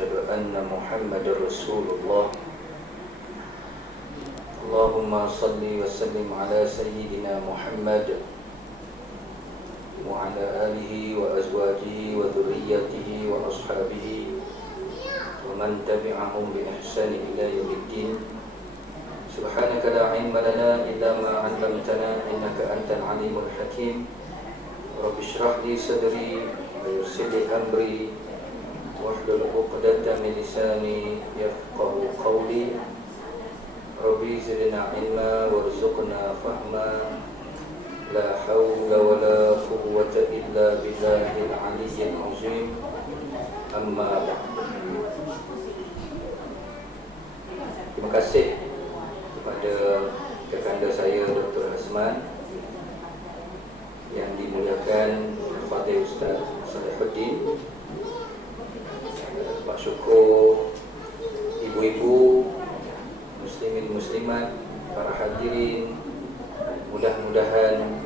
وأشهد أن محمدا رسول الله. اللهم صل وسلم على سيدنا محمد وعلى آله وأزواجه وذريته وأصحابه ومن تبعهم بإحسان إلى يوم الدين. سبحانك لا علم لنا إلا ما علمتنا إنك أنت العليم الحكيم. رب اشرح لي صدري ويسر لي أمري واحلل عقدة من لساني يفقه قولي. ربي زدنا علما وارزقنا فهما. لا حول ولا قوة إلا بالله العلي العظيم. أما بعد. Terima kasih kepada kakanda saya Dr. Hasman yang dimuliakan Fadil Ustaz Salahuddin. Pak syukur ibu-ibu, muslimin muslimat, para hadirin, mudah-mudahan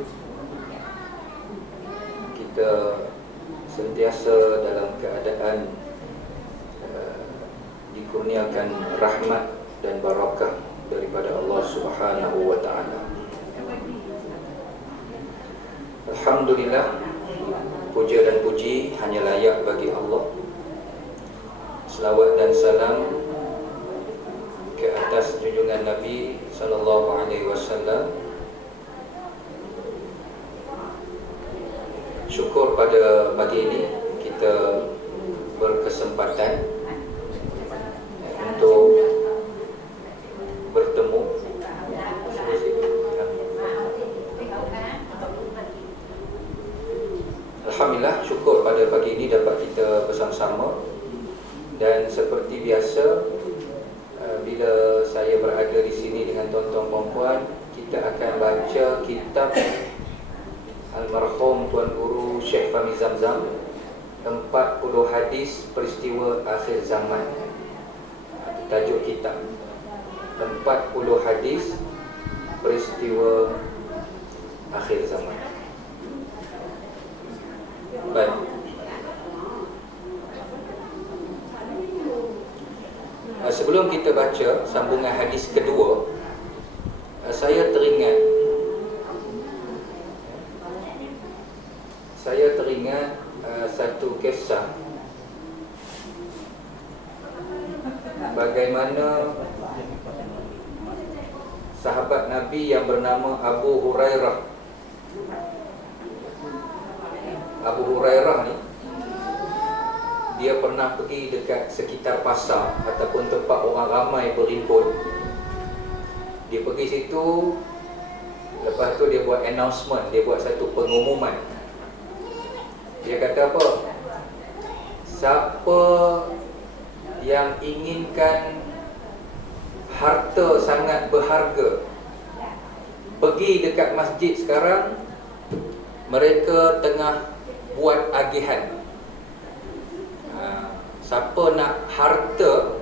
kita sentiasa dalam keadaan dikurniakan rahmat dan barakah daripada Allah Subhanahu wa taala. Alhamdulillah, puja dan puji hanya layak bagi Allah. Selawat dan salam ke atas junjungan Nabi sallallahu alaihi wasallam. Syukur pada pagi ini kita berkesempatan untuk bertemu. Alhamdulillah, syukur pada pagi ini dapat kita bersama-sama. Dan seperti biasa, bila saya berada di sini dengan tuan-tuan dan puan, kita akan baca kitab Almarhum Tuan Guru Syekh Fahmi Zamzam, 40 hadis peristiwa akhir zaman. Tajuk kitab 40 hadis peristiwa akhir zaman. Baik. Sebelum kita baca sambungan hadis kedua, saya teringat satu kisah bagaimana sahabat Nabi yang bernama Abu Hurairah. Abu Hurairah ni dia pernah pergi dekat sekitar pasar ataupun tempat orang ramai berhimpun. Dia pergi situ, lepas tu dia buat announcement, dia buat satu pengumuman. Dia kata apa? Siapa yang inginkan harta sangat berharga, pergi dekat masjid sekarang, mereka tengah buat agihan. Siapa nak harta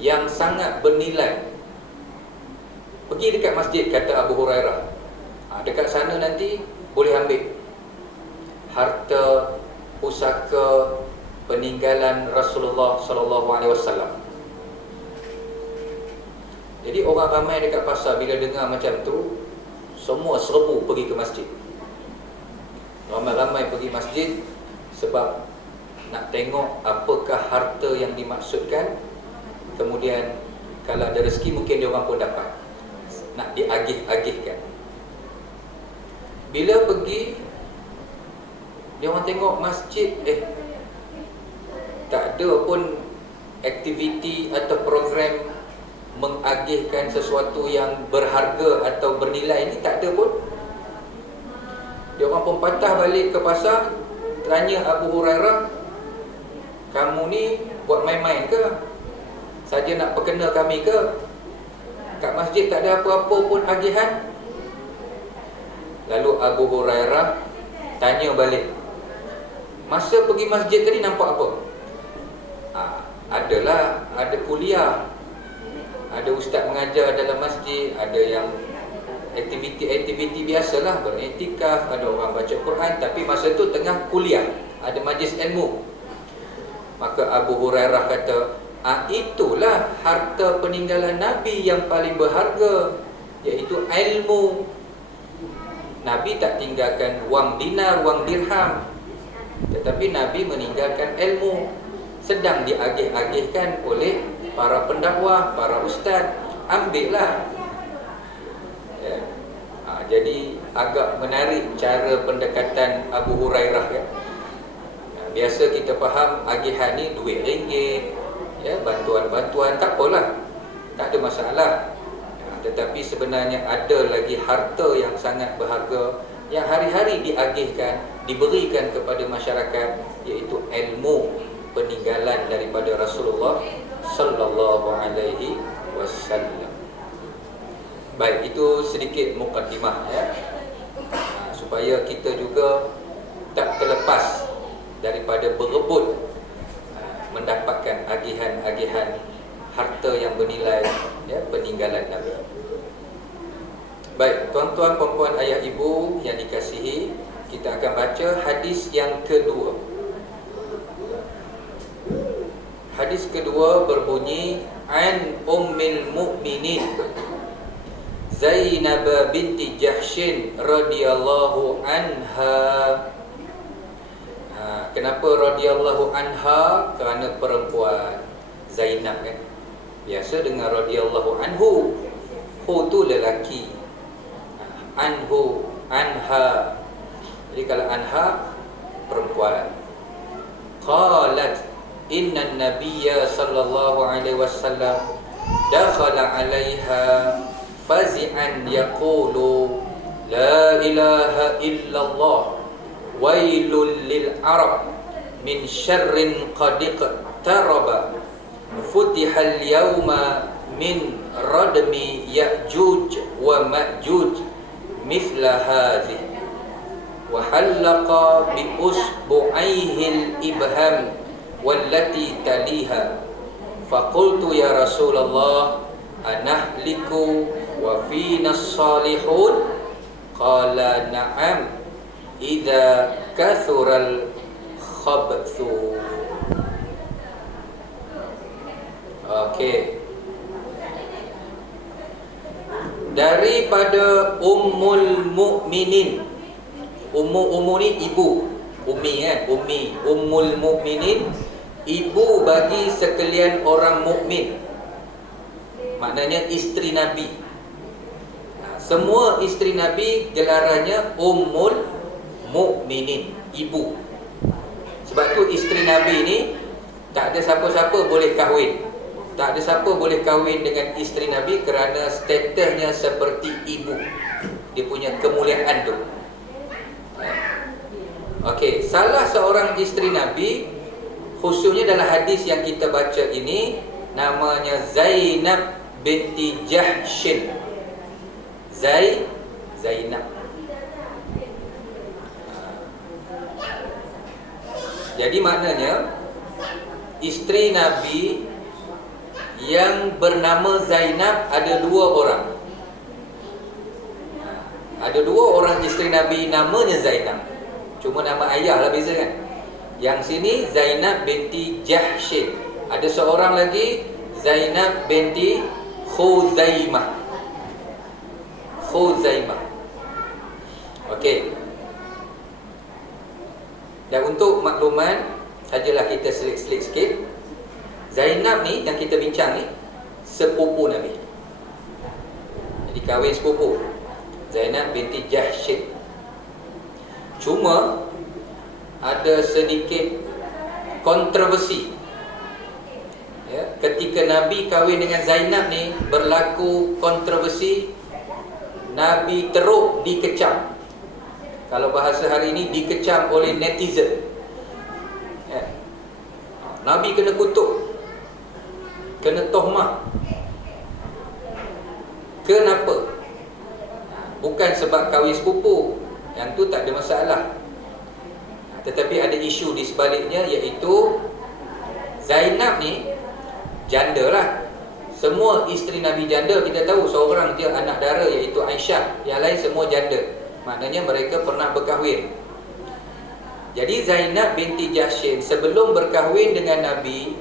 yang sangat bernilai, pergi dekat masjid, kata Abu Hurairah. Dekat sana nanti boleh ambil harta pusaka peninggalan Rasulullah sallallahu alaihi wasallam. Jadi orang ramai dekat pasar bila dengar macam tu, semua serbu pergi ke masjid. Ramai-ramai pergi masjid sebab nak tengok apakah harta yang dimaksudkan. Kemudian kalau ada rezeki mungkin dia orang pun dapat, nak diagih-agihkan. Bila pergi, dia orang tengok masjid, tak ada pun aktiviti atau program mengagihkan sesuatu yang berharga atau bernilai. Ini tak ada pun. Dia orang pun patah balik ke pasar, tanya Abu Hurairah, kamu ni buat main-main ke? Saja nak perkena kami ke? Kat masjid tak ada apa-apa pun agihan. Lalu Abu Hurairah tanya balik, masa pergi masjid tadi nampak apa? Ada kuliah, ada ustaz mengajar dalam masjid, ada yang aktiviti-aktiviti biasalah, beriktikaf, ada orang baca Quran. Tapi masa tu tengah kuliah, ada majlis ilmu. Maka Abu Hurairah kata, itulah harta peninggalan Nabi yang paling berharga, iaitu ilmu. Nabi tak tinggalkan wang dinar, wang dirham, tetapi Nabi meninggalkan ilmu. Sedang diagih-agihkan oleh para pendakwah, para ustaz. Ambillah. Ya. Jadi agak menarik cara pendekatan Abu Hurairah, ya. Biasa kita faham agihan ni duit ringgit, ya, bantuan-bantuan, tak apalah, tak ada masalah. Tetapi sebenarnya ada lagi harta yang sangat berharga yang hari-hari diagihkan, diberikan kepada masyarakat, iaitu ilmu peninggalan daripada Rasulullah sallallahu alaihi wasallam. Baik, itu sedikit mukadimah, ya. Supaya kita juga tak terlepas daripada berebut mendapatkan agihan-agihan harta yang bernilai, ya, peninggalan Nabi. Baik, tuan-tuan, puan-puan, ayah, ibu yang dikasihi, kita akan baca hadis yang kedua. Hadis kedua berbunyi, an Ummul Mukminin Zainab binti Jahshin radhiyallahu anha. Kenapa radhiyallahu anha? Kerana perempuan Zainab, kan. Biasa dengan radhiyallahu anhu. Hu tu lelaki, anhu, anha. Jadi kalau anha, perempuan. Qalat inna nabiyya sallallahu alaihi wasallam dakhala 'alaiha fazi'an yaqulu la ilaha illallah wailul lil arab min syarrin qad iqtaraba futihal yawma min radmi ya'juj wa ma'juj mithla hadhihi wa halaqa bi usbu'aihi al-ibham wallati taliha faqultu ya Rasulullah anahliku wa fina as-salihun qala na'am idza kathural khabthu. Okey, daripada Ummul Mukminin. Ummu ni ibu, Ummi, kan, Ummi, Ummul Mukminin, ibu bagi sekalian orang mukmin. Maknanya isteri Nabi. Semua isteri Nabi gelarannya Ummul Mukminin, ibu. Sebab tu isteri Nabi ni tak ada siapa-siapa boleh kahwin. Tak ada siapa boleh kahwin dengan isteri Nabi kerana statusnya seperti ibu. Dia punya kemuliaan tu. Okey, salah seorang isteri Nabi, khususnya dalam hadis yang kita baca ini, namanya Zainab binti Jahshin. Zainab. Jadi maknanya isteri Nabi yang bernama Zainab ada dua orang. Ada dua orang isteri Nabi namanya Zainab. Cuma nama ayah lah beza, kan. Yang sini Zainab binti Jahshin. Ada seorang lagi Zainab binti Khuzaimah. Okey. Dan untuk makluman, sajalah kita selit-selit sikit. Zainab ni yang kita bincang ni sepupu Nabi. Jadi kahwin sepupu, Zainab binti Jahshin. Cuma ada sedikit kontroversi, ya, ketika Nabi kahwin dengan Zainab ni berlaku kontroversi. Nabi teruk dikecam. Kalau bahasa hari ini, dikecam oleh netizen, ya. Nabi kena kutuk, kena tohmah. Kenapa? Bukan sebab kahwin sepupu, yang tu tak ada masalah. Tetapi ada isu di sebaliknya, iaitu Zainab ni janda lah. Semua isteri Nabi janda, kita tahu seorang dia anak dara, iaitu Aisyah. Yang lain semua janda. Maknanya mereka pernah berkahwin. Jadi Zainab binti Jahsy sebelum berkahwin dengan Nabi,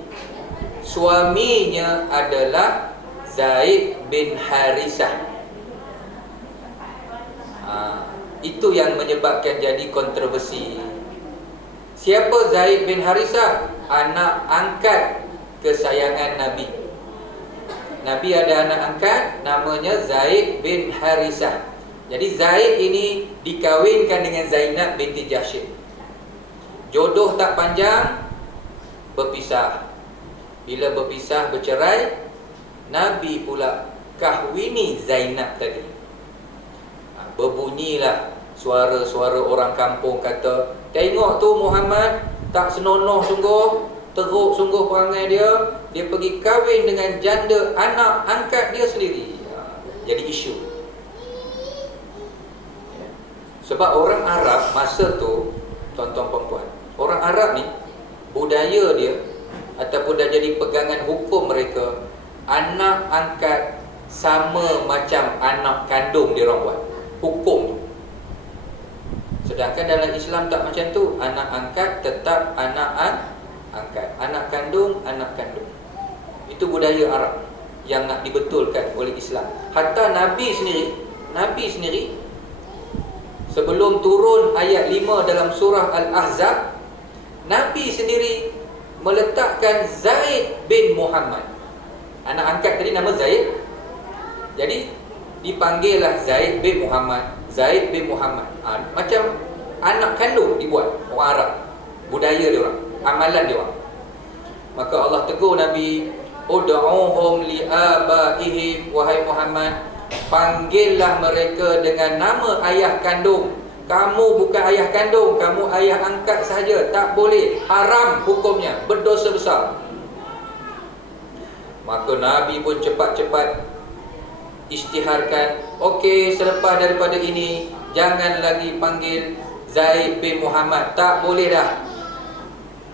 suaminya adalah Zaid bin Harisah. Itu yang menyebabkan jadi kontroversi. Siapa Zaid bin Harisah? Anak angkat kesayangan Nabi. Nabi ada anak angkat namanya Zaid bin Harisah. Jadi Zaid ini dikawinkan dengan Zainab binti Jahsy. Jodoh tak panjang, berpisah. Bila berpisah, bercerai, Nabi pula kahwini Zainab tadi. Berbunyilah suara-suara orang kampung kata, tengok tu Muhammad tak senonoh sungguh, teruk sungguh perangai dia. Dia pergi kahwin dengan janda anak angkat dia sendiri. Jadi isu. Sebab orang Arab masa tu, tuan-tuan perempuan, orang Arab ni budaya dia ataupun dah jadi pegangan hukum mereka, anak angkat sama macam anak kandung dia orang buat. Hukum tu. Sedangkan dalam Islam tak macam tu. Anak angkat tetap anak angkat, anak kandung anak kandung. Itu budaya Arab yang nak dibetulkan oleh Islam. Hatta Nabi sendiri sebelum turun ayat 5 dalam surah Al-Ahzab, Nabi sendiri meletakkan Zaid bin Muhammad. Anak angkat tadi nama Zaid, jadi dipanggillah Zaid bin Muhammad. Zaid bin Muhammad, macam anak kandung dibuat orang Arab. Budaya dia orang, amalan dia orang. Maka Allah tegur Nabi, ud'uhum li'abaihim, wahai Muhammad, panggillah mereka dengan nama ayah kandung. Kamu bukan ayah kandung, kamu ayah angkat sahaja. Tak boleh, haram hukumnya, berdosa besar. Maka Nabi pun cepat-cepat isytiharkan, okey, selepas daripada ini jangan lagi panggil Zaid bin Muhammad, tak boleh dah,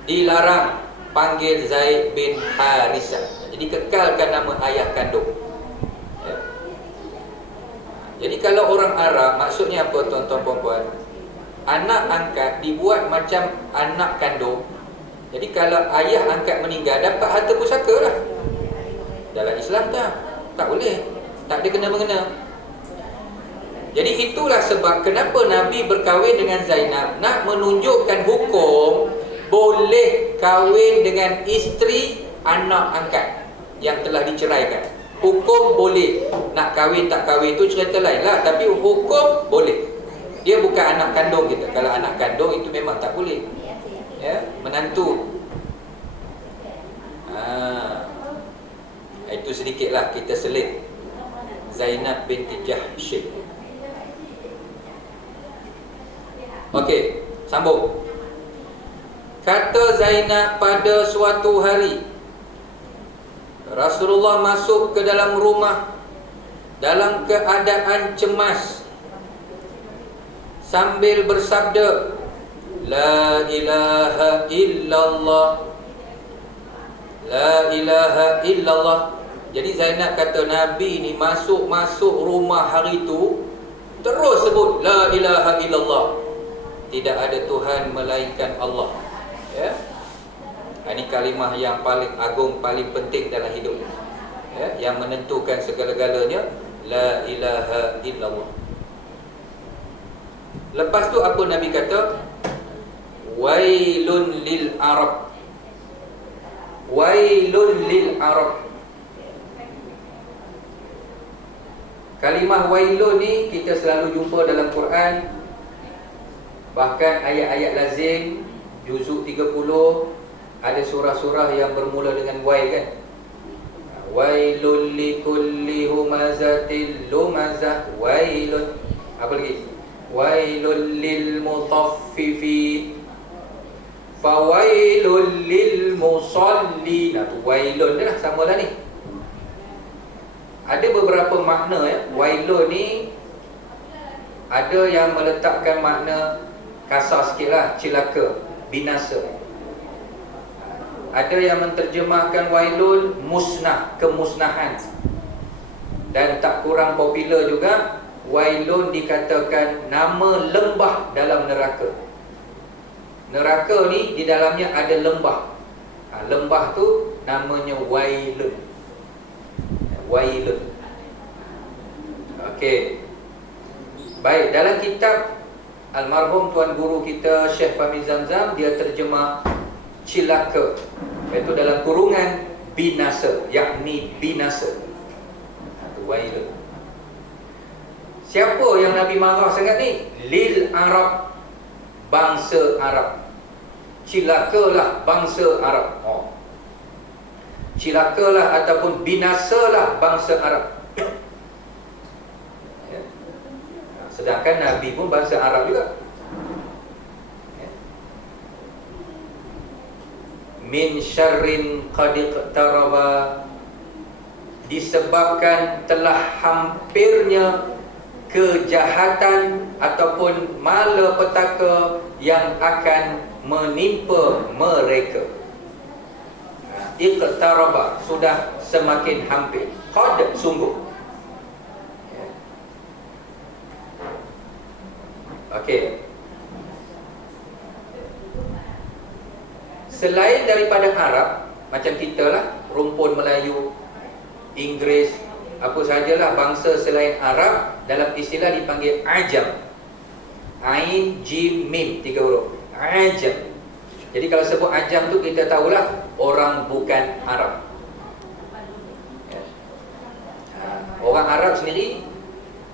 dilarang, panggil Zaid bin Harisah. Jadi kekalkan nama ayah kandung. Jadi kalau orang Arab, maksudnya apa tuan-tuan puan-puan? Anak angkat dibuat macam anak kandung. Jadi kalau ayah angkat meninggal, dapat harta pusaka lah. Dalam Islam tak boleh, tak ada kena-mengena. Jadi itulah sebab kenapa Nabi berkahwin dengan Zainab, nak menunjukkan hukum boleh kahwin dengan isteri anak angkat yang telah diceraikan. Hukum boleh. Nak kahwin tak kahwin itu cerita lain lah, tapi hukum boleh. Dia bukan anak kandung kita. Kalau anak kandung itu memang tak boleh. Ya, menantu. Itu sedikitlah kita selit Zainab binti Jahsy. Okey, sambung. Kata Zainab, pada suatu hari Rasulullah masuk ke dalam rumah dalam keadaan cemas sambil bersabda, La ilaha illallah, La ilaha illallah. Jadi Zainab kata Nabi ni masuk rumah hari itu terus sebut La ilaha illallah, tidak ada Tuhan melainkan Allah. Ya, ini kalimah yang paling agung, paling penting dalam hidup, ya, yang menentukan segala-galanya. La ilaha illallah. Lepas tu apa Nabi kata? Wailun lil Arab, wailun lil Arab. Kalimah wailun ni kita selalu jumpa dalam Quran. Bahkan ayat-ayat lazim juzuk 30, ada surah-surah yang bermula dengan wail kan. Wailul likulli humazatil lumazah, wailun. Apa lagi? Wailul lil mutaffifin, fawailul lil musallin. Tu wailun dah sama dah ni. Ada beberapa makna ya. Wailun ni ada yang meletakkan makna kasar sikit lah, celaka, binasa. Ada yang menterjemahkan wailun musnah, kemusnahan. Dan tak kurang popular juga, wailun dikatakan nama lembah dalam neraka. Neraka ni di dalamnya ada lembah. Lembah tu namanya Wailun. Wailun. Okey. Baik, dalam kitab almarhum tuan guru kita Syekh Fahmi Zamzam, dia terjemah cilaka, iaitu dalam kurungan binasa, yakni binasa. Wailun. Siapa yang Nabi marah sangat ni? Lil Arab, bangsa Arab. Cilakalah bangsa Arab. Cilakalah ataupun binasalah bangsa Arab. Ya. Sedangkan Nabi pun bangsa Arab juga. Ya. Min syarrin qad iqtaraba, disebabkan telah hampirnya kejahatan ataupun malapetaka yang akan menimpa mereka. Iqtaraba, sudah semakin hampir. Qad, sungguh. Okey. Selain daripada Arab, macam kita lah, rumpun Melayu, Inggeris, apa sajalah bangsa selain Arab, dalam istilah dipanggil Ajam. Ain, Jim, Mim, 3 huruf. Ajam. Jadi kalau sebut Ajam tu kita tahulah orang bukan Arab. Orang Arab sendiri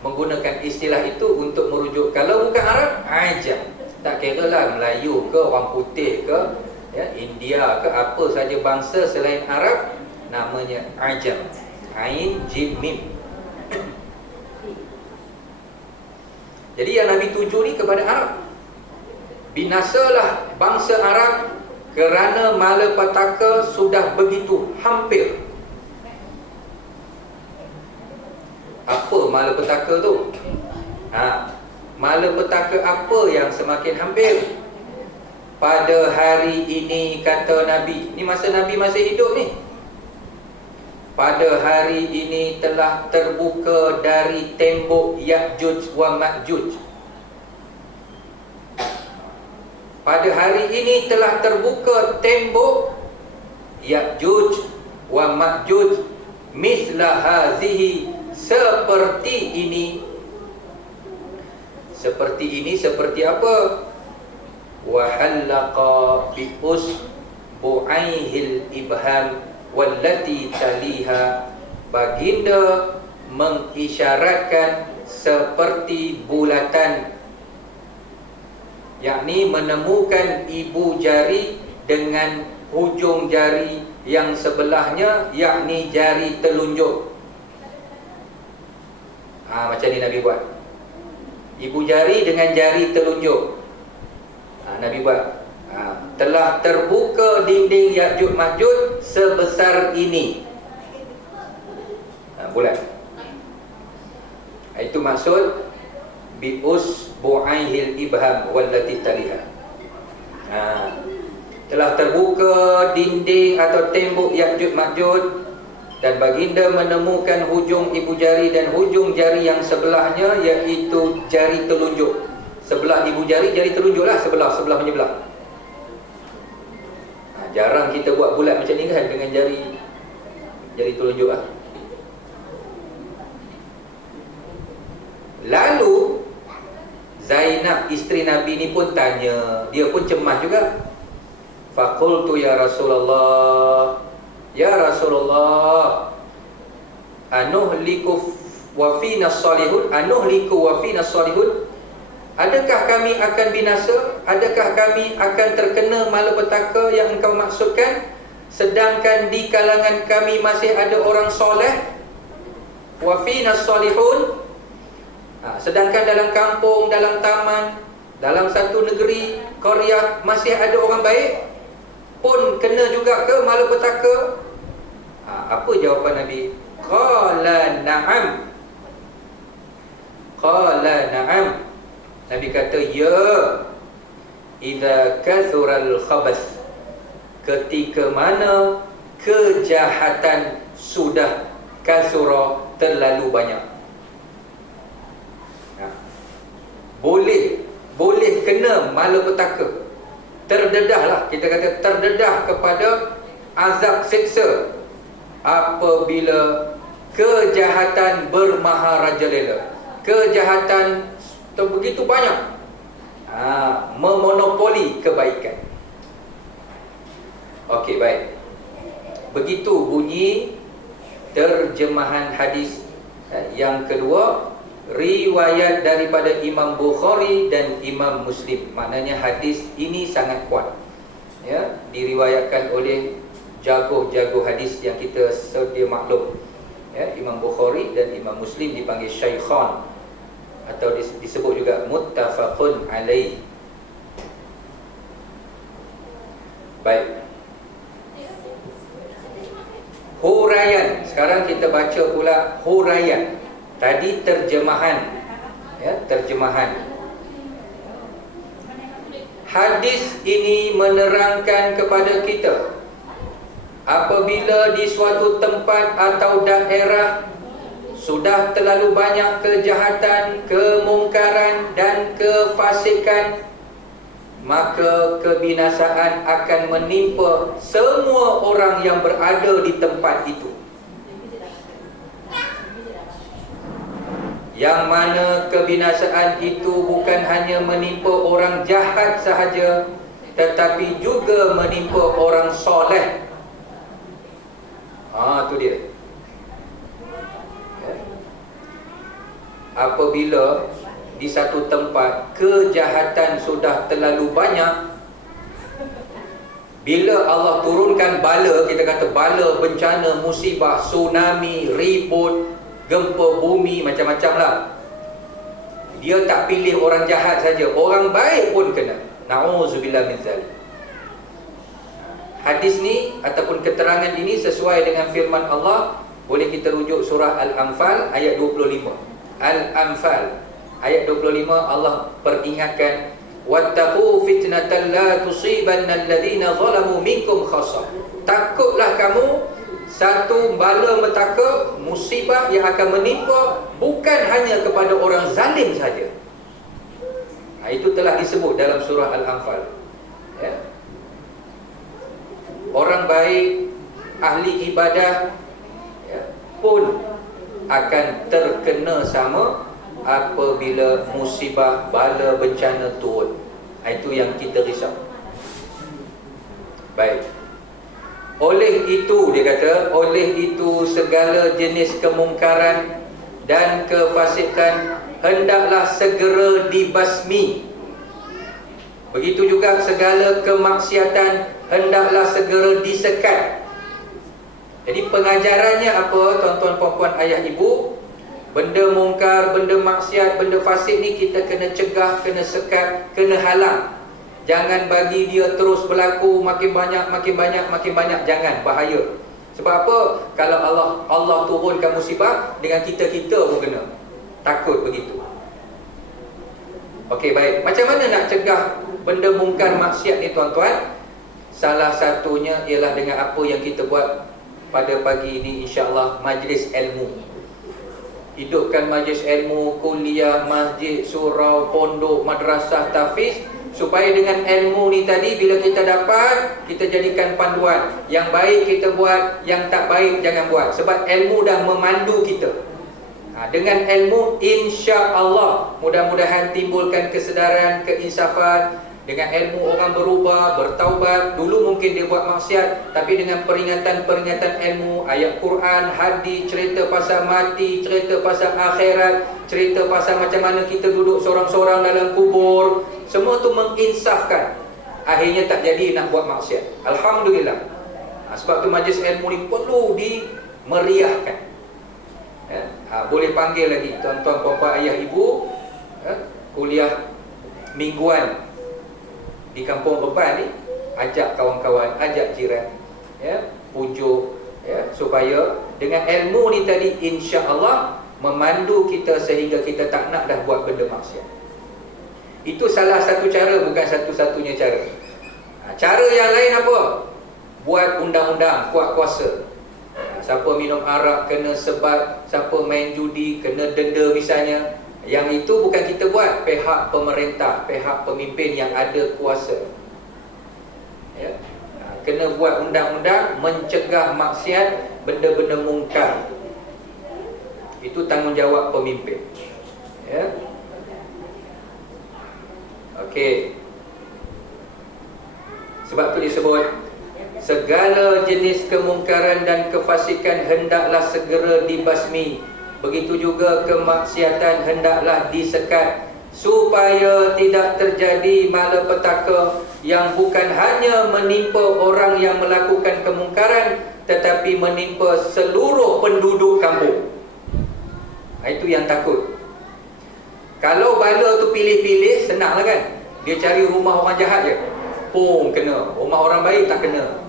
menggunakan istilah itu untuk merujuk, kalau bukan Arab, Ajam. Tak kira lah Melayu ke, orang putih ke, ya, India ke, apa saja bangsa selain Arab, namanya Ajam. Ain, Jim, Mim. Jadi yang Nabi tuju ni kepada Arab. Binasalah bangsa Arab kerana malapetaka sudah begitu hampir. Apa malapetaka tu? Malapetaka apa yang semakin hampir? Pada hari ini, kata Nabi, ni masa Nabi masih hidup ni, pada hari ini telah terbuka dari tembok Ya'juj wa Ma'juj. Pada hari ini telah terbuka tembok Ya'juj wa Ma'juj misla hazihi, seperti ini. Seperti ini, seperti apa? Wa halaqa bi usbu'aihil ibham wallati taliha, baginda mengisyaratkan seperti bulatan, yakni menemukan ibu jari dengan hujung jari yang sebelahnya, yakni jari telunjuk. Macam ni Nabi buat. Ibu jari dengan jari telunjuk. Nabi buat. Telah terbuka dinding Ya'juj Ma'juj sebesar ini. Bulat. Itu maksud bi usbu'aihil ibham wallati taliha. Telah terbuka dinding atau tembok Ya'juj Ma'juj, dan baginda menemukan hujung ibu jari dan hujung jari yang sebelahnya, iaitu jari telunjuk. Sebelah ibu jari, jari telunjuk lah, sebelah menyebelah. Jarang kita buat bulat macam ni kan, dengan jari telunjuk lah. Lalu Zainab, isteri Nabi ni pun tanya, dia pun cemas juga. Faqultu ya Rasulullah, ya Rasulullah, anuhliku wa fina salihun, anuhliku wa fina salihun, adakah kami akan binasa? Adakah kami akan terkena malapetaka yang engkau maksudkan, sedangkan di kalangan kami masih ada orang soleh? Wa fina salihun, sedangkan dalam kampung, dalam taman, dalam satu negeri, qaryah, masih ada orang baik, pun kena juga ke malapetaka? Apa jawapan Nabi? Qala na'am. Qala na'am. Nabi kata, ya, idza kathural khabath, ketika mana kejahatan sudah kathura, terlalu banyak. Boleh kena malapetaka, terdedah lah, kita kata terdedah kepada azab siksa apabila kejahatan bermaharajalela. Kejahatan begitu banyak, memonopoli kebaikan. Okey, baik. Begitu bunyi terjemahan hadis. Yang kedua, riwayat daripada Imam Bukhari dan Imam Muslim. Maknanya hadis ini sangat kuat, ya, diriwayatkan oleh jago-jago hadis yang kita sedia maklum, ya, Imam Bukhari dan Imam Muslim dipanggil syaikhan atau disebut juga muttafaqun alaih. Baik. Huraian. Sekarang kita baca pula huraian. Tadi terjemahan, ya, terjemahan. Hadis ini menerangkan kepada kita apabila di suatu tempat atau daerah sudah terlalu banyak kejahatan, kemungkaran dan kefasikan, maka kebinasaan akan menimpa semua orang yang berada di tempat itu. Yang mana kebinasaan itu bukan hanya menimpa orang jahat sahaja, tetapi juga menimpa orang soleh. Itu dia. Apabila di satu tempat kejahatan sudah terlalu banyak, bila Allah turunkan bala, kita kata bala, bencana, musibah, tsunami, ribut, gempa bumi, macam-macam lah, dia tak pilih orang jahat saja, orang baik pun kena. Na'udzubillah min zalik. Hadis ni ataupun keterangan ini sesuai dengan firman Allah. Boleh kita rujuk surah Al-Anfal ayat 25. Al-Anfal ayat 25, Allah peringatkan, wattaqu fitnatan la tusibanna alladhina zalamu minkum khassah. Takutlah kamu satu bala metaka, musibah yang akan menimpa bukan hanya kepada orang zalim saja. Itu telah disebut dalam surah Al-Anfal, ya. Orang baik, ahli ibadah, ya, pun akan terkena sama apabila musibah, bala, bencana turun. Itu yang kita risau. Baik. Oleh itu, dia kata, oleh itu segala jenis kemungkaran dan kefasikan hendaklah segera dibasmi. Begitu juga segala kemaksiatan hendaklah segera disekat. Jadi pengajarannya apa, tuan-tuan, puan-puan, ayah, ibu? Benda mungkar, benda maksiat, benda fasik ni kita kena cegah, kena sekat, kena halang. Jangan bagi dia terus berlaku, makin banyak, makin banyak, makin banyak. Jangan, bahaya. Sebab apa? Kalau Allah turunkan musibah, dengan kita pun kena. Takut begitu. Okey, baik. Macam mana nak cegah benda mungkar maksiat ni, tuan-tuan? Salah satunya ialah dengan apa yang kita buat pada pagi ini, insya-Allah, majlis ilmu. Hidupkan majlis ilmu, kuliah, masjid, surau, pondok, madrasah, tahfiz, supaya dengan ilmu ni tadi, bila kita dapat, kita jadikan panduan. Yang baik kita buat, yang tak baik jangan buat. Sebab ilmu dah memandu kita. Dengan ilmu, insya-Allah, mudah-mudahan timbulkan kesedaran, keinsafan. Dengan ilmu orang berubah, bertaubat. Dulu mungkin dia buat maksiat, tapi dengan peringatan-peringatan ilmu, ayat Quran, hadis, cerita pasal mati, cerita pasal akhirat, cerita pasal macam mana kita duduk sorang-sorang dalam kubur, semua tu menginsafkan. Akhirnya tak jadi nak buat maksiat. Alhamdulillah. Sebab tu majlis ilmu ni perlu dimeriahkan. Boleh panggil lagi tuan-tuan, puan-puan, ayah, ibu, kuliah mingguan di kampung Beban ni, ajak kawan-kawan, ajak jiran, ya, pujuk, ya, supaya dengan ilmu ni tadi, insya-Allah memandu kita sehingga kita tak nak dah buat benda maksiat. Itu salah satu cara, bukan satu-satunya cara. Cara yang lain apa? Buat undang-undang, kuat kuasa. Siapa minum arak kena sebat, siapa main judi kena denda misalnya. Yang itu bukan kita buat, pihak pemerintah, pihak pemimpin yang ada kuasa. kena buat undang-undang mencegah maksiat, benda-benda mungkar. Itu tanggungjawab pemimpin. Ya. Okey. Sebab tu disebut segala jenis kemungkaran dan kefasikan hendaklah segera dibasmi. Begitu juga kemaksiatan hendaklah disekat, supaya tidak terjadi malapetaka yang bukan hanya menimpa orang yang melakukan kemungkaran, tetapi menimpa seluruh penduduk kampung. Itu yang takut. Kalau bala tu pilih-pilih, senanglah kan. Dia cari rumah orang jahat je, pung kena. Rumah orang baik tak kena.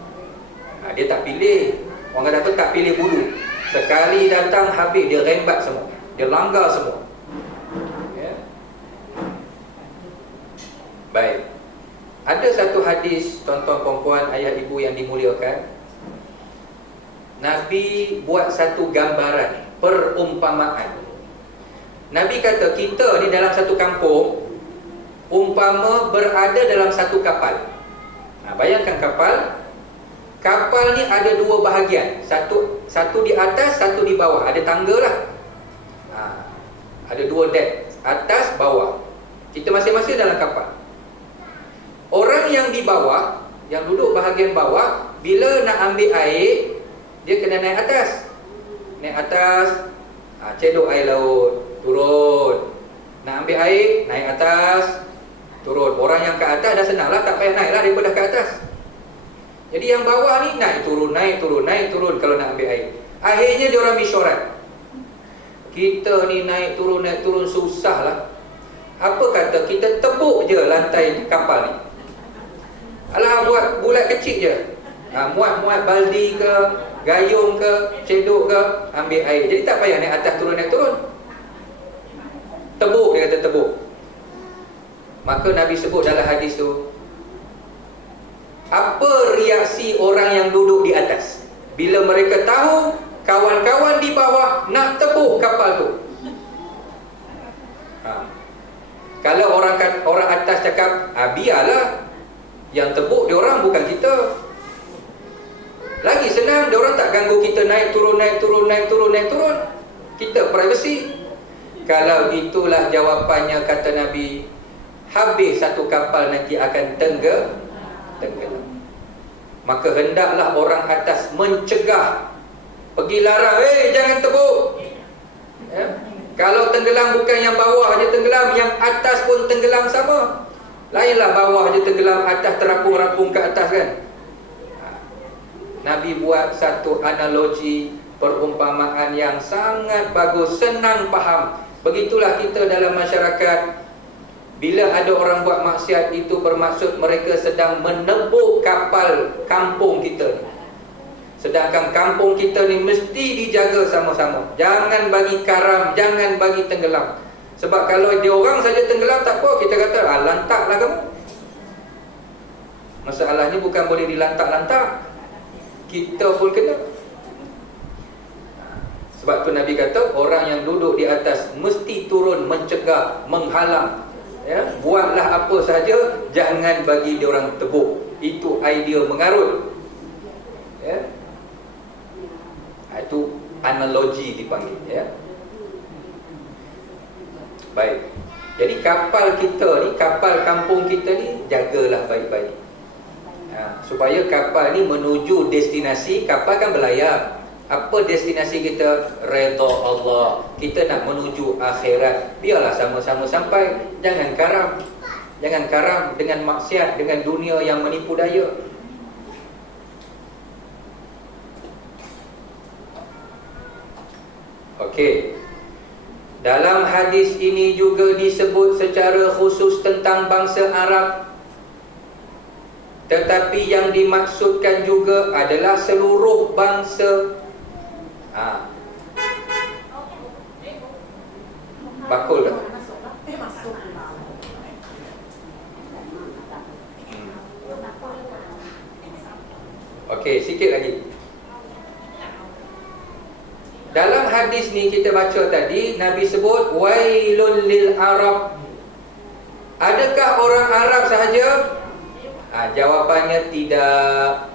Dia tak pilih. Orang kata tak pilih bulu. Sekali datang habis, dia rembat semua, dia langgar semua. Ya. Baik. Ada satu hadis, tuan-tuan puan-puan, ayah ibu yang dimuliakan, Nabi buat satu gambaran, perumpamaan. Nabi kata kita ni dalam satu kampung, umpama berada dalam satu kapal. Bayangkan kapal. Kapal ni ada dua bahagian, satu di atas, satu di bawah. Ada tangga lah. Ada dua deck, atas, bawah. Kita masing-masing dalam kapal. Orang yang di bawah, yang duduk bahagian bawah, bila nak ambil air, dia kena naik atas. Naik atas, cedok air laut, turun. Nak ambil air, naik atas, turun. Orang yang ke atas dah senang lah, tak payah naik lah daripada ke atas. Jadi yang bawah ni naik turun, naik turun, naik turun kalau nak ambil air. Akhirnya dia orang mesyuarat, kita ni naik turun susah lah. Apa kata kita tebuk je lantai kapal ni. Alah, buat bulat kecil je. Muat baldi ke, gayung ke, cedok ke, ambil air. Jadi tak payah naik atas turun, naik turun. Tebuk, dia kata tebuk. Maka Nabi sebut dalam hadis tu, apa reaksi orang yang duduk di atas bila mereka tahu kawan-kawan di bawah nak tebuk kapal tu? Kalau orang atas cakap, biarlah, yang tebuk dia orang bukan kita. Lagi senang, dia orang tak ganggu kita naik turun, naik turun, naik turun, naik turun. Kita privacy. Kalau itulah jawapannya, kata Nabi, habis satu kapal nanti akan tenggelam. Maka hendaklah orang atas mencegah, pergi larang, jangan tebuk. Ya? Kalau tenggelam bukan yang bawah je tenggelam, yang atas pun tenggelam sama. Lainlah bawah je tenggelam, atas terapung-rapung ke atas kan. Nabi buat satu analogi, perumpamaan yang sangat bagus, senang faham. Begitulah kita dalam masyarakat. Bila ada orang buat maksiat, itu bermaksud mereka sedang menebuk kapal kampung kita ni. Sedangkan kampung kita ni mesti dijaga sama-sama. Jangan bagi karam, jangan bagi tenggelam. Sebab kalau dia orang saja tenggelam tak apa, kita kata lantaklah kamu. Masalahnya bukan boleh dilantak-lantak, kita pun kena. Sebab tu Nabi kata orang yang duduk di atas mesti turun mencegah, menghalang. Ya, buatlah apa saja, jangan bagi dia orang tebuk. Itu idea mengarut. Ya. Itu analogi dipanggil, ya. Baik. Jadi kapal kita ni, kapal kampung kita ni, jagalah baik-baik. Supaya kapal ni menuju destinasi. Kapal kan berlayar. Apa destinasi kita? Redha Allah. Kita nak menuju akhirat. Biarlah sama-sama sampai. Jangan karam. Jangan karam dengan maksiat, dengan dunia yang menipu daya. Okey. Dalam hadis ini juga disebut secara khusus tentang bangsa Arab. Tetapi yang dimaksudkan juga adalah seluruh bangsa. Bakul tak? Okey, sikit lagi. Dalam hadis ni kita baca tadi, Nabi sebut wailul lil Arab. Adakah orang Arab sahaja? Jawapannya tidak.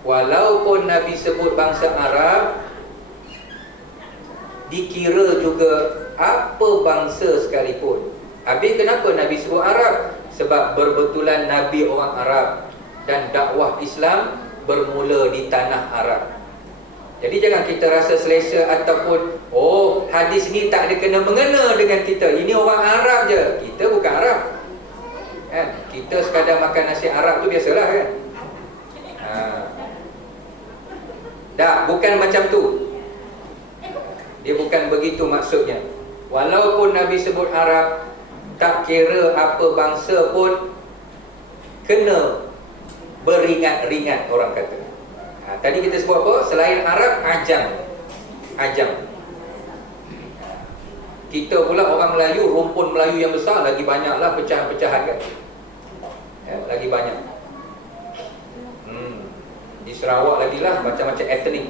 Walaupun Nabi sebut bangsa Arab, dikira juga apa bangsa sekalipun. Habis kenapa Nabi sebut Arab? Sebab berbetulan Nabi orang Arab dan dakwah Islam bermula di tanah Arab. Jadi jangan kita rasa selesa ataupun hadis ni tak ada kena-mengena dengan kita. Ini orang Arab je. Kita bukan Arab. Kan? Kita sekadar makan nasi Arab tu biasalah kan. Bukan macam tu. Dia bukan begitu maksudnya. Walaupun Nabi sebut Arab, tak kira apa bangsa pun kena beringat-ringat, orang kata. Tadi kita sebut apa? Selain Arab, Ajam. Kita pula orang Melayu, rumpun Melayu yang besar, lagi banyaklah pecahan-pecahan kan. Lagi banyak. Di Sarawak lagi lah macam-macam etnik.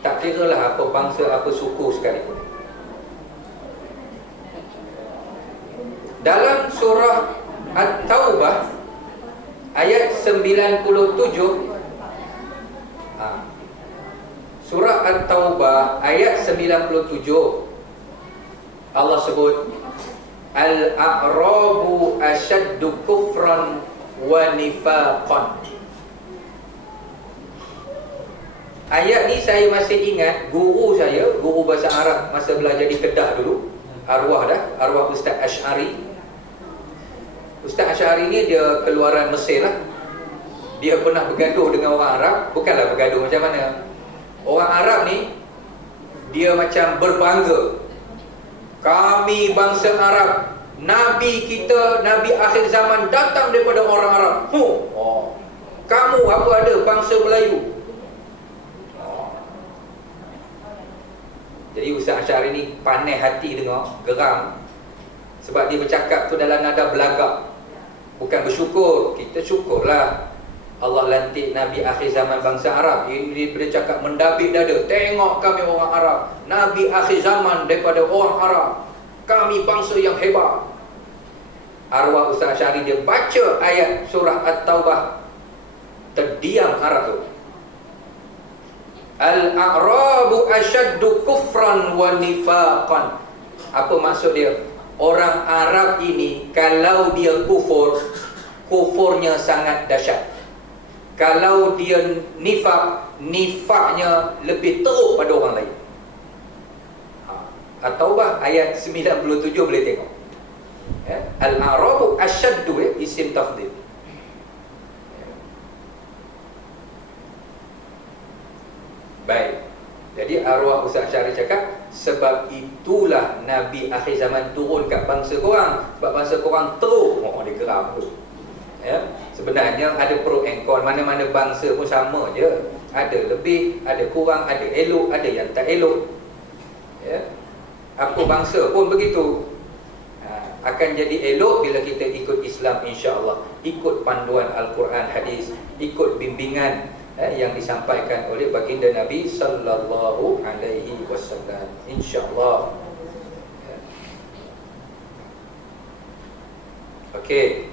Tak kira lah apa bangsa, apa suku sekalipun. Dalam surah At-Taubah ayat 97, surah At-Taubah ayat 97, Allah sebut Al-A'rabu asyaddu kufran wa nifaqan. Ayat ni saya masih ingat guru saya, guru bahasa Arab masa belajar di Kedah dulu, arwah Ustaz Asy'ari. Ustaz Asy'ari ni dia keluaran Mesir lah. Dia pernah bergaduh dengan orang Arab. Bukanlah bergaduh macam mana. Orang Arab ni dia macam berbangga, kami bangsa Arab, Nabi kita, Nabi akhir zaman datang daripada orang Arab. Kamu apa ada bangsa Melayu? Jadi Ustaz Asy'ari ni panas hati dengar, geram. Sebab dia bercakap tu dalam nada belagak, bukan bersyukur. Kita syukurlah Allah lantik Nabi akhir zaman bangsa Arab. Ini dia cakap mendabik dada, tengok kami orang Arab, Nabi akhir zaman daripada orang Arab, kami bangsa yang hebat. Arwah Ustaz Asy'ari dia baca ayat surah At-Taubah, terdiam Arab tu. Al-A'rabu asyaddu kufran wa nifaqan. Apa maksud dia? Orang Arab ini kalau dia kufur, kufurnya sangat dahsyat. Kalau dia nifak, nifaknya lebih teruk pada orang lain. At-Taubah ayat 97 boleh tengok. Al-A'rabu asyaddu, isim tafdhil. Baik. Jadi arwah Ustaz Asy'ari cakap, sebab itulah Nabi akhir zaman turun kat bangsa korang. Sebab bangsa korang teruk. Dia geram tu. Sebenarnya ada pro and con. Mana-mana bangsa pun sama je. Ada lebih, ada kurang, ada elok, ada yang tak elok. Apa bangsa pun begitu. Akan jadi elok bila kita ikut Islam, insya-Allah. Ikut panduan Al-Quran, hadis, ikut bimbingan yang disampaikan oleh baginda Nabi sallallahu alaihi wasallam, insya-Allah. Okey.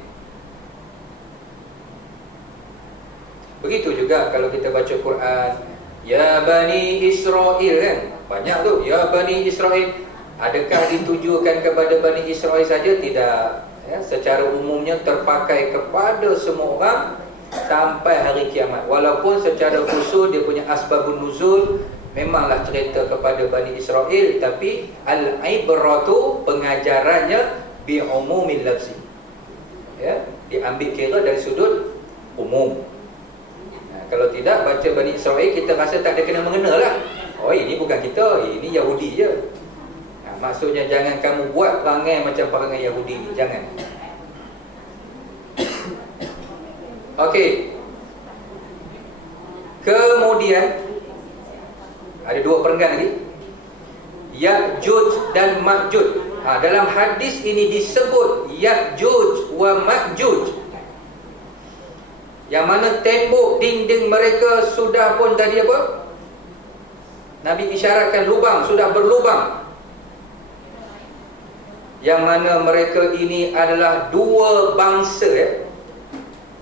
Begitu juga kalau kita baca Quran, ya Bani Israel kan, banyak tu, ya Bani Israel. Adakah ditujukan kepada Bani Israel saja? Tidak. Secara umumnya terpakai kepada semua orang sampai hari kiamat. Walaupun secara khusus dia punya asbabun nuzul memanglah cerita kepada Bani Israel, tapi al-ibratu, pengajarannya bi umumil lafzi. Diambil kira dari sudut umum. Kalau tidak baca Bani Israel, kita rasa tak ada kena mengena lah. Ini bukan kita, ini Yahudi je. Maksudnya jangan kamu buat perangai macam perangai Yahudi ni, jangan. Okey. Kemudian ada dua perenggan lagi, Ya'juj dan Ma'juj. Dalam hadis ini disebut Ya'juj wa Ma'juj, yang mana tembok dinding mereka sudah pun tadi apa? Nabi isyaratkan lubang, sudah berlubang. Yang mana mereka ini adalah dua bangsa,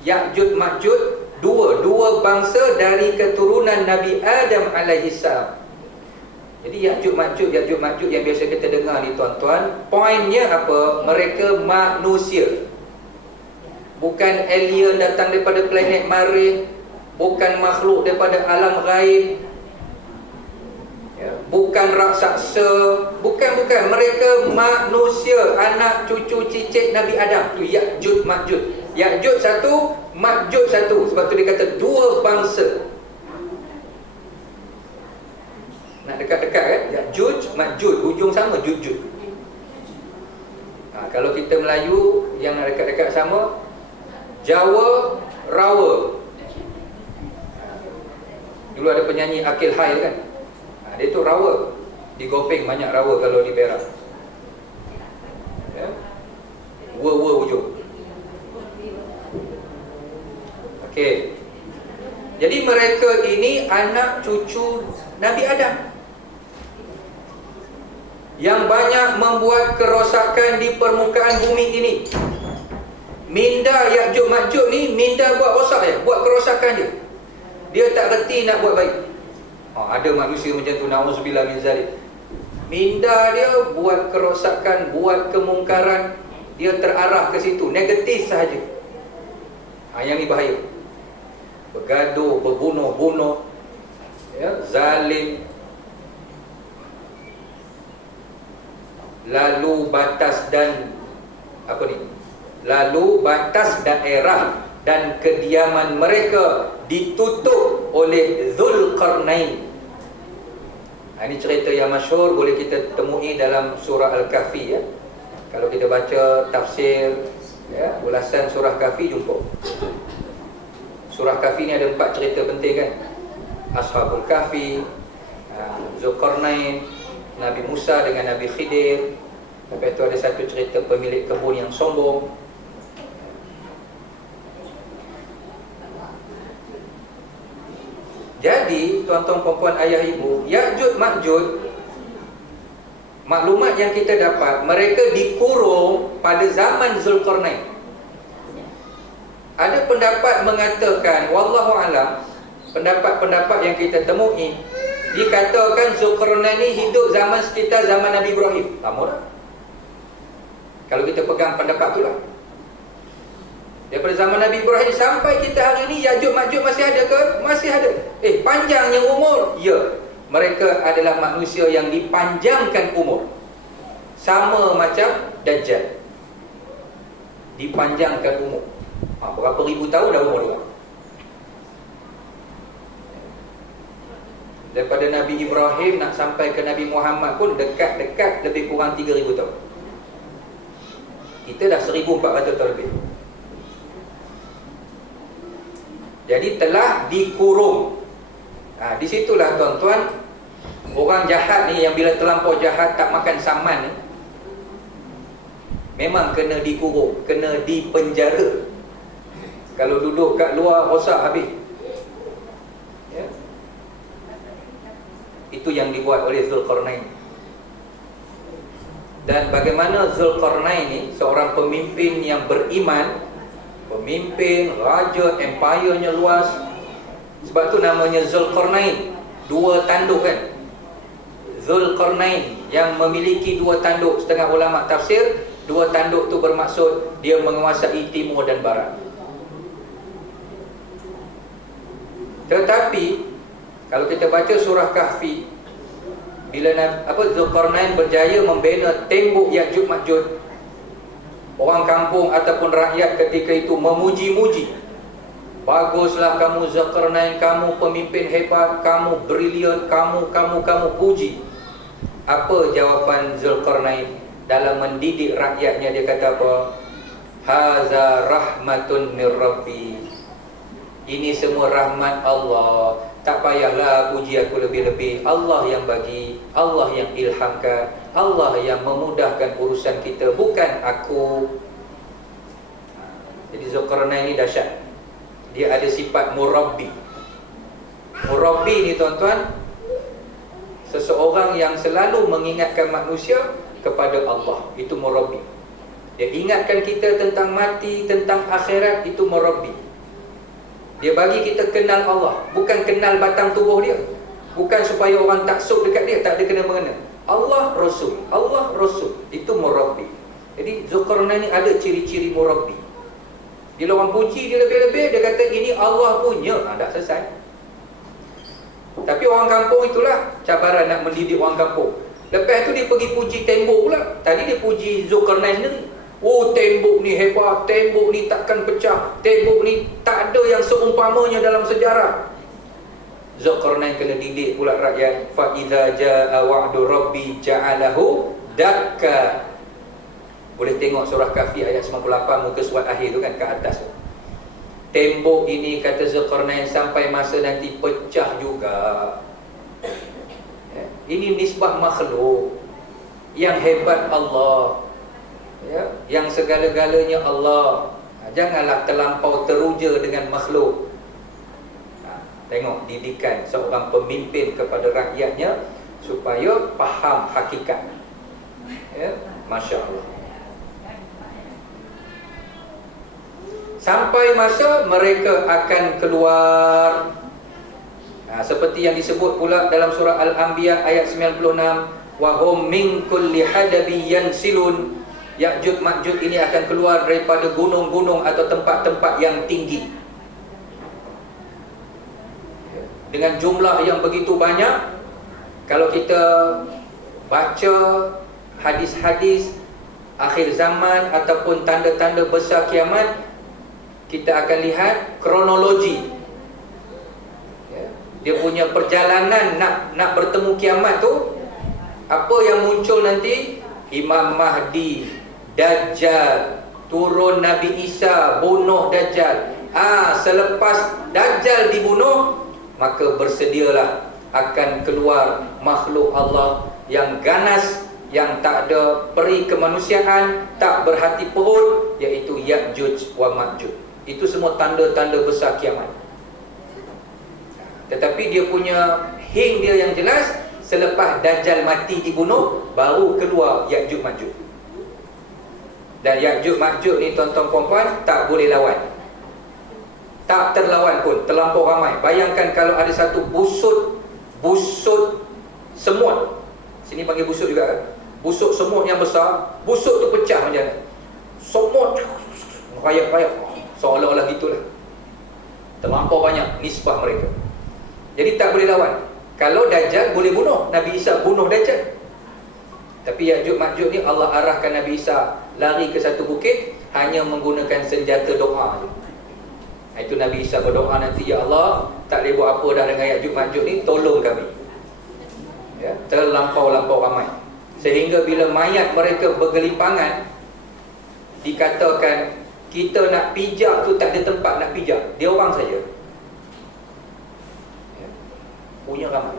Ya'juj Ma'juj Dua bangsa dari keturunan Nabi Adam alaihissalam. Jadi Ya'juj Ma'juj yang biasa kita dengar ni tuan-tuan, poinnya apa? Mereka manusia. Bukan alien datang daripada planet Marikh, bukan makhluk daripada alam gaib, ya, bukan raksasa, bukan. Mereka manusia, anak cucu cicit Nabi Adam. Tu Ya'juj Ma'juj. Ya'juj satu, Ma'juj satu. Sebab tu dia kata dua bangsa. Nak dekat-dekat kan? Ya'juj Ma'juj, hujung sama, Juj. Kalau kita Melayu yang nak dekat-dekat sama, Jawa Rawa. Dulu ada penyanyi Akil Hail kan, dia tu Rawa. Di Gopeng banyak Rawa kalau di Perak, ya? Hujung. Okey. Jadi mereka ini anak cucu Nabi Adam yang banyak membuat kerosakan di permukaan bumi ini. Minda Ya'juj Ma'juj ni minda buat rosak je, buat kerosakan je. Dia tak reti nak buat baik. Ada manusia macam tu, na'udzubillah min zalik. Minda dia buat kerosakan, buat kemungkaran, dia terarah ke situ, negatif sahaja. Yang ni bahaya. Bergaduh, berbunuh-bunuh, ya, zalim. Lalu batas daerah dan kediaman mereka ditutup oleh Zulkarnain. Ini cerita yang masyhur, boleh kita temui dalam surah Al-Kahfi, ya. Kalau kita baca tafsir, ya, ulasan surah Kahfi jumpa. Surah Kahfi ni ada 4 cerita penting kan. Ashabul Kahfi, Zulkarnain, Nabi Musa dengan Nabi Khidir. Lepas tu ada satu cerita pemilik kebun yang sombong. Jadi tuan-tuan puan-puan, ayah ibu, Ya'juj Ma'juj, maklumat yang kita dapat, mereka dikurung pada zaman Zulkarnain. Ada pendapat mengatakan, wallahu alam, pendapat-pendapat yang kita temui, dikatakan Zulkarnain ni hidup zaman sekitar zaman Nabi Ibrahim. Lama dah. Kalau kita pegang pendapat tu lah, daripada zaman Nabi Ibrahim sampai kita hari ni, Ya'juj Ma'juj masih ada ke? Masih ada. Panjangnya umur? Ya. Mereka adalah manusia yang dipanjangkan umur. Sama macam Dajjal, dipanjangkan umur. Berapa ribu tahun dah umur dia. Daripada Nabi Ibrahim nak sampai ke Nabi Muhammad pun dekat-dekat lebih kurang 3,000 tahun. Kita dah 1,400 tahun lebih. Jadi telah dikurung. Di situlah tuan-tuan, orang jahat ni yang bila terlampau jahat tak makan saman ni, memang kena dikurung, kena dipenjara. Kalau duduk kat luar rosak habis, ya? Itu yang dibuat oleh Zulkarnain. Dan bagaimana Zulkarnain ni seorang pemimpin yang beriman, pemimpin, raja, empire-nya luas. Sebab tu namanya Zulkarnain, 2 tanduk kan. Zulkarnain yang memiliki 2 tanduk. Setengah ulama tafsir, 2 tanduk tu bermaksud dia menguasai timur dan barat. Tetapi kalau kita baca surah Kahfi, bila Zulkarnain berjaya membina tembok Ya'juj Ma'juj, orang kampung ataupun rakyat ketika itu memuji-muji. Baguslah kamu Zulkarnain, kamu pemimpin hebat, kamu brilian, kamu puji. Apa jawapan Zulkarnain dalam mendidik rakyatnya? Dia kata apa? Haza rahmatun mir Rabbi. Ini semua rahmat Allah. Tak payahlah puji aku lebih-lebih. Allah yang bagi, Allah yang ilhamkan, Allah yang memudahkan urusan kita, bukan aku. Jadi Zulkarnain ini dahsyat. Dia ada sifat murabbi. Murabbi ni tuan-tuan, seseorang yang selalu mengingatkan manusia kepada Allah. Itu murabbi. Dia ingatkan kita tentang mati, tentang akhirat. Itu murabbi. Dia bagi kita kenal Allah, bukan kenal batang tubuh dia. Bukan supaya orang taksub dekat dia, tak ada kena-mengena. Allah Rasul, Allah Rasul, itu murabbi. Jadi Zulkarnain ni ada ciri-ciri murabbi. Bila orang puji dia lebih-lebih, dia kata ini Allah punya, dah selesai. Tapi orang kampung itulah cabaran nak mendidik orang kampung. Lepas tu dia pergi puji tembok pula. Tadi dia puji Zulkarnain sendiri. Oh, tembok ni hebat, tembok ni takkan pecah, tembok ni tak ada yang seumpamanya dalam sejarah. Zulkarnain kena didik pula rakyat. Fa iza jaa wa'du rabbi ja'alahu dakka. Boleh tengok surah Kahfi ayat 98 muka surat akhir tu kan, ke atas tu. Tembok ini, kata Zulkarnain, sampai masa nanti pecah juga. Ini nisbah makhluk. Yang hebat Allah, yang segala-galanya Allah. Janganlah terlampau teruja dengan makhluk. Tengok didikan seorang pemimpin kepada rakyatnya supaya faham hakikat. Masya Allah. Sampai masa mereka akan keluar. Seperti yang disebut pula dalam surah Al-Anbiya ayat 96, wa hum min kulli hadabi yansilun. Ya'juj Ma'juj ini akan keluar daripada gunung-gunung atau tempat-tempat yang tinggi. Dengan jumlah yang begitu banyak, kalau kita baca hadis-hadis akhir zaman ataupun tanda-tanda besar kiamat, kita akan lihat kronologi. Dia punya perjalanan nak bertemu kiamat tu. Apa yang muncul nanti? Imam Mahdi, Dajjal, turun Nabi Isa, bunuh Dajjal. Selepas Dajjal dibunuh, maka bersedialah akan keluar makhluk Allah yang ganas, yang tak ada peri kemanusiaan, tak berhati perut, iaitu Ya'juj wa Ma'juj. Itu semua tanda-tanda besar kiamat. Tetapi dia punya hing dia yang jelas, selepas Dajjal mati dibunuh, baru keluar Ya'juj Ma'juj. Dan Ya'juj Ma'juj ni tuan-tuan puan-puan tak boleh lawan. Tak terlawan pun, terlampau ramai. Bayangkan kalau ada satu busut semut. Sini panggil busut juga kan? Busut semut yang besar, busut tu pecah macam mana? Semut rayak-rayak, seolah-olah gitulah. Terlampau banyak nisbah mereka. Jadi tak boleh lawan. Kalau Dajjal boleh bunuh, Nabi Isa bunuh Dajjal. Tapi Ya'juj Ma'juj ni Allah arahkan Nabi Isa lari ke satu bukit hanya menggunakan senjata doa je. Itu Nabi Isa berdoa nanti, ya Allah, tak boleh buat apa dah dengan Ya'juj Ma'juj ni, tolong kami. Terlampau-lampau ramai. Sehingga bila mayat mereka bergelimpangan, dikatakan kita nak pijak tu tak ada tempat nak pijak, dia orang saja. Punya ramai.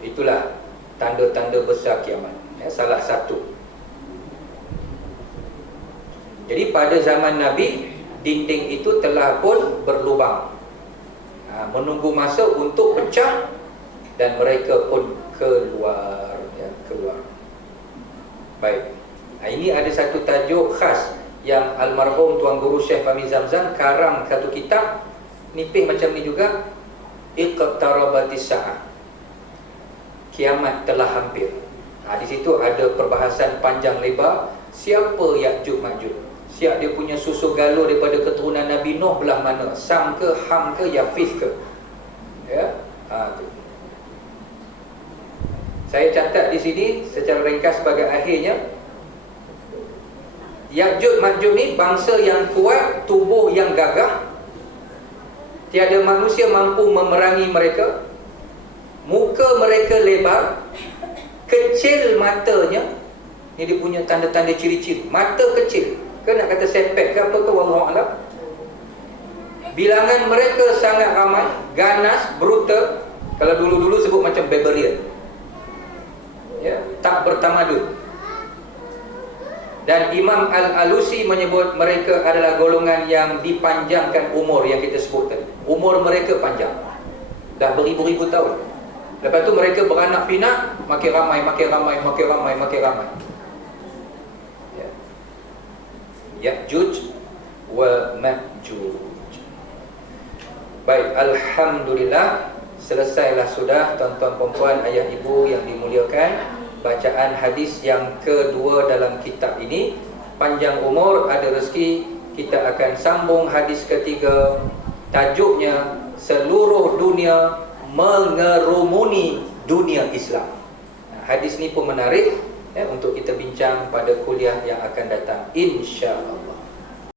Itulah tanda-tanda besar kiamat. Salah satu. Jadi pada zaman Nabi, dinding itu telah pun berlubang, menunggu masa untuk pecah, dan mereka pun keluar. Baik. Ini ada satu tajuk khas yang almarhum Tuan Guru Syekh Fahmi Zamzam karang satu kitab nipih macam ni juga, Iqtarabatis Sa'ah, kiamat telah hampir. Di situ ada perbahasan panjang lebar. Siapa Ya'juj Ma'juj? Siap dia punya susu galuh daripada keturunan Nabi Nuh belah mana? Sam ke, Ham ke, Yafith ke? Tu. Saya catat di sini secara ringkas sebagai akhirnya. Ya'juj Ma'juj ni bangsa yang kuat, tubuh yang gagah. Tiada manusia mampu memerangi mereka. Muka mereka lebar, kecil matanya. Ni dia punya tanda-tanda ciri-ciri. Mata kecil. Ke nak kata sepet ke apa ke, wallahu alam. Bilangan mereka sangat ramai, ganas, brutal. Kalau dulu-dulu sebut macam barbarian. Tak bertamadun. Dan Imam Al-Alusi menyebut mereka adalah golongan yang dipanjangkan umur yang kita sebut tadi. Umur mereka panjang. Dah beribu-ribu tahun. Lepas tu mereka beranak pinak, makin ramai. Ya'juj wa Ma'juj. Baik, alhamdulillah, selesailah sudah tuan-tuan puan-puan, ayah ibu yang dimuliakan, bacaan hadis yang kedua dalam kitab ini. Panjang umur, ada rezeki, kita akan sambung hadis ketiga. Tajuknya seluruh dunia mengerumuni dunia Islam. Hadis ni pun menarik untuk kita bincang pada kuliah yang akan datang, insya-Allah.